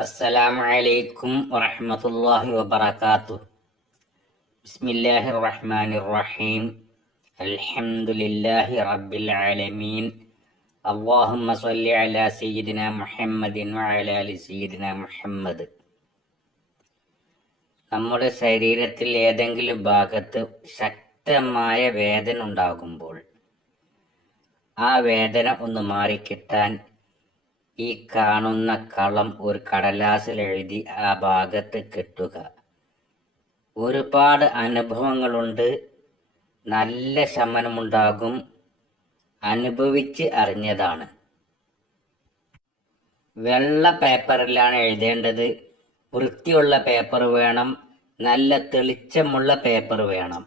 അസ്സലാമലൈക്കും വറഹമത്തല്ലാഹി വബർക്കാത്തു ബിസ്മില്ലാഹി റഹ്മാൻ റഹീം അൽഹംദുലില്ലാഹി റബ്ബിൽ ആലമീൻ അള്ളാഹുമ്മ സല്ലി അലാ സയ്യിദിന മുഹമ്മദിൻ വഅലാ അലി സയ്യിദിന മുഹമ്മദ്. നമ്മുടെ ശരീരത്തിൽ ഏതെങ്കിലും ഭാഗത്ത് ശക്തമായ വേദന ഉണ്ടാകുമ്പോൾ ആ വേദന ഒന്ന് മാറിക്കിട്ടാൻ ഈ കാണുന്ന കളം ഒരു കടലാസിൽ എഴുതി ആ ഭാഗത്ത് കെട്ടുക. ഒരുപാട് അനുഭവങ്ങളുണ്ട്. നല്ല ശമനമുണ്ടാകും. അനുഭവിച്ച് അറിഞ്ഞതാണ്. വെള്ള പേപ്പറിലാണ് എഴുതേണ്ടത്. വൃത്തിയുള്ള പേപ്പർ വേണം. നല്ല തെളിച്ചമുള്ള പേപ്പർ വേണം.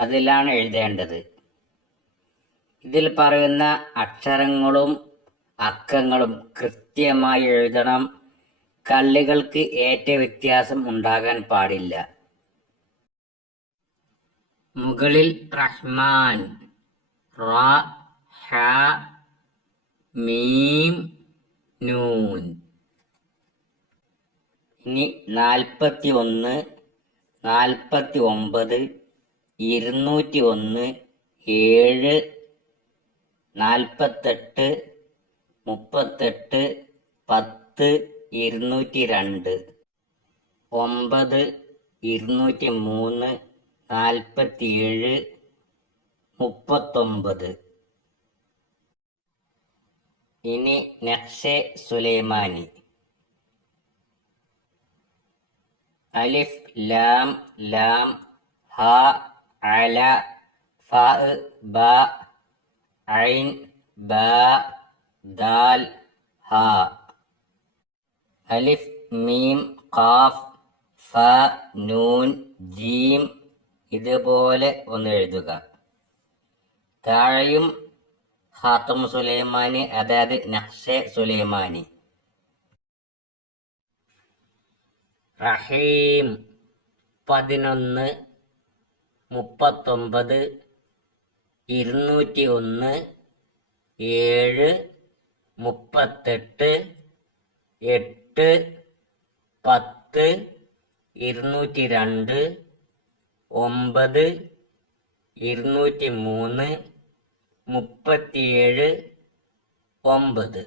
അതിലാണ് എഴുതേണ്ടത്. ഇതിൽ പറയുന്ന അക്ഷരങ്ങളും അക്കങ്ങളും കൃത്യമായി എഴുതണം. കല്ലുകൾക്ക് ഏറ്റ വ്യത്യാസം ഉണ്ടാകാൻ പാടില്ല. മുകളിൽ റഹ്മാൻ. റ ഹ മീം നൂൻ. ഇനി നാൽപ്പത്തി ഒന്ന് നാൽപ്പത്തി ഒമ്പത് ഇരുന്നൂറ്റി ഒന്ന് ഏഴ് നാൽപ്പത്തെട്ട് മുപ്പത്തെട്ട് പത്ത് ഇരുന്നൂറ്റി രണ്ട് ഒമ്പത് ഇരുന്നൂറ്റി മൂന്ന് നാൽപ്പത്തിയേഴ് മുപ്പത്തൊമ്പത്. ഇനി നക്ഷെ സുലൈമാനി. അലിഫ് ലാം ലാം ഹ അല ഫ ബ ഐൻ ബ ദാൽ ഹ. അലിഫ് മീം ഖാഫ് ഫ നൂൻ ജീം ഇതുപോലെ ഒന്ന് എഴുതുക. താഴെയും ഹാത്തം സുലൈമാനി അതായത് നക്ഷെ സുലൈമാനി. റഹീം പതിനൊന്ന് മുപ്പത്തൊമ്പത് ഇരുന്നൂറ്റി ഒന്ന് ഏഴ് മുപ്പത്തെട്ട് എട്ട് പത്ത് ഇരുന്നൂറ്റി രണ്ട് ഒമ്പത് ഇരുന്നൂറ്റി മൂന്ന് മുപ്പത്തിയേഴ് ഒമ്പത്.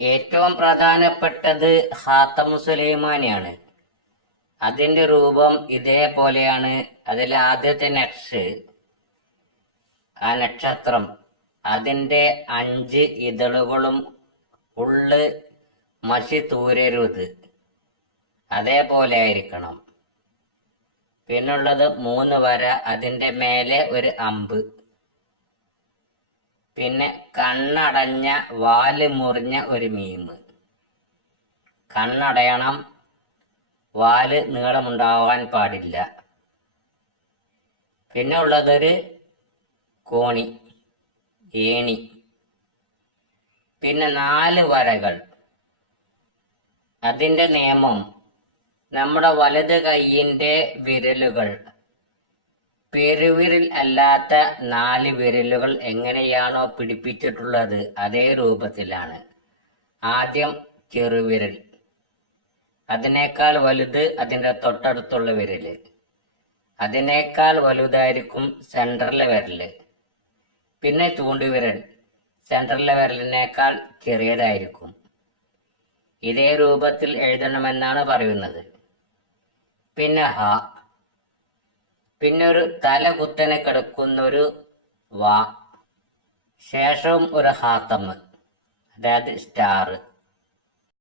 ഏറ്റവും പ്രധാനപ്പെട്ടത് ഹാത്തമു സുലൈമാനിയാണ്. അതിന്റെ രൂപം ഇതേപോലെയാണ്. അതിൽ ആദ്യത്തെ നക്ഷ് ആ നക്ഷത്രം. അതിന്റെ അഞ്ച് ഇതളുകളും ഉള്ള് മഷി തൂരരുത്. അതേപോലെ ആയിരിക്കണം. പിന്നുള്ളത് മൂന്ന് വര അതിന്റെ മേലെ ഒരു അമ്പ്. പിന്നെ കണ്ണടഞ്ഞ വാൽ മുറിഞ്ഞ ഒരു മീമ് കണ്ണടയണം വാൽ നീളമുണ്ടാവാൻ പാടില്ല. പിന്നെ ഉള്ളതൊരു കോണി ഏണി. പിന്നെ നാല് വരകൾ. അതിന്റെ നിയമം നമ്മുടെ വലത് കൈയിന്റെ വിരലുകൾ. പെരുവിരൽ അല്ലാത്ത നാല് വിരലുകൾ എങ്ങനെയാണോ പിടിപ്പിച്ചിട്ടുള്ളത് അതേ രൂപത്തിലാണ്. ആദ്യം ചെറുവിരൽ. അതിനേക്കാൾ വലുത് അതിന്റെ തൊട്ടടുത്തുള്ള വിരൽ. അതിനേക്കാൾ വലുതായിരിക്കും സെന്ററിലെ വിരൽ. പിന്നെ ചൂണ്ടുവിരൽ സെന്ററിലെ വിരലിനേക്കാൾ ചെറിയതായിരിക്കും. ഇതേ രൂപത്തിൽ എഴുതണമെന്നാണ് പറയുന്നത്. പിന്നെ ഹ. പിന്നെ ഒരു തല കുത്തനെ കിടക്കുന്ന ഒരു വാ. ശേഷവും ഒരു ഹാത്തമ്മ് അതായത് സ്റ്റാർ.